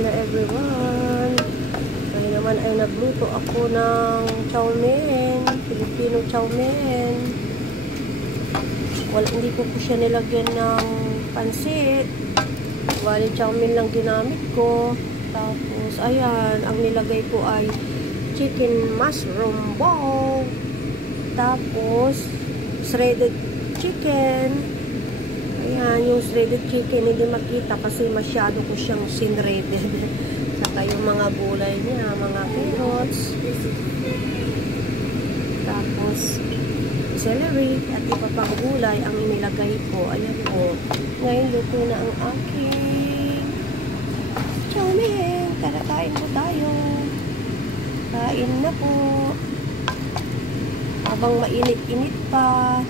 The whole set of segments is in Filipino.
Hello everyone. Ngayon naman ay nagluto ako ng chow mein, Filipino chow mein. Hindi ko siya nilagyan ng pansit. Bali chow mein lang ginamit ko. Tapos ayan, ang nilagay ko ay chicken mushroom ball. Tapos shredded chicken. Ayan, yung shredded chicken, hindi makita kasi masyado ko siyang sinredded. Saka yung mga gulay niya, mga carrots. Tapos, celery at iba pang gulay ang inilagay ko. Ayan po. Ngayon, luto na ang aking chow mein. Tara, kain po tayo. Kain na po. Habang mainit-init pa.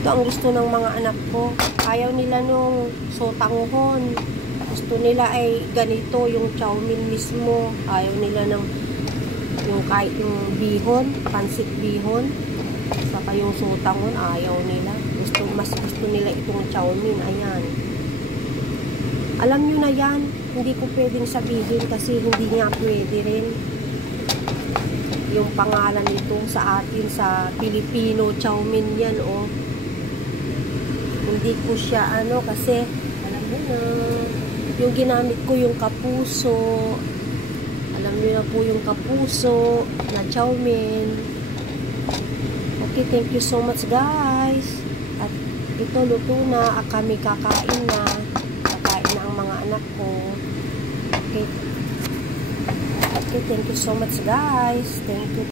Ito ang gusto ng mga anak ko. Ayaw nila nung sotanghon. Gusto nila ay ganito, yung chow mein mismo. Ayaw nila ng yung kahit yung bihon, pansit bihon. Saka yung sotanghon, ayaw nila. Mas gusto nila itong chow mein. Ayan. Alam nyo na yan. Hindi ko pwedeng sabihin kasi hindi niya pwede rin. Yung pangalan nito sa atin sa Filipino chow mein yan, oh. Hindi ko siya kasi alam mo na yung ginamit ko yung kapuso, alam niyo na po yung kapuso na chow mein. Okay, thank you so much guys. At ito luto na, kami kakain na ang mga anak ko. Okay, thank you so much guys. Thank you.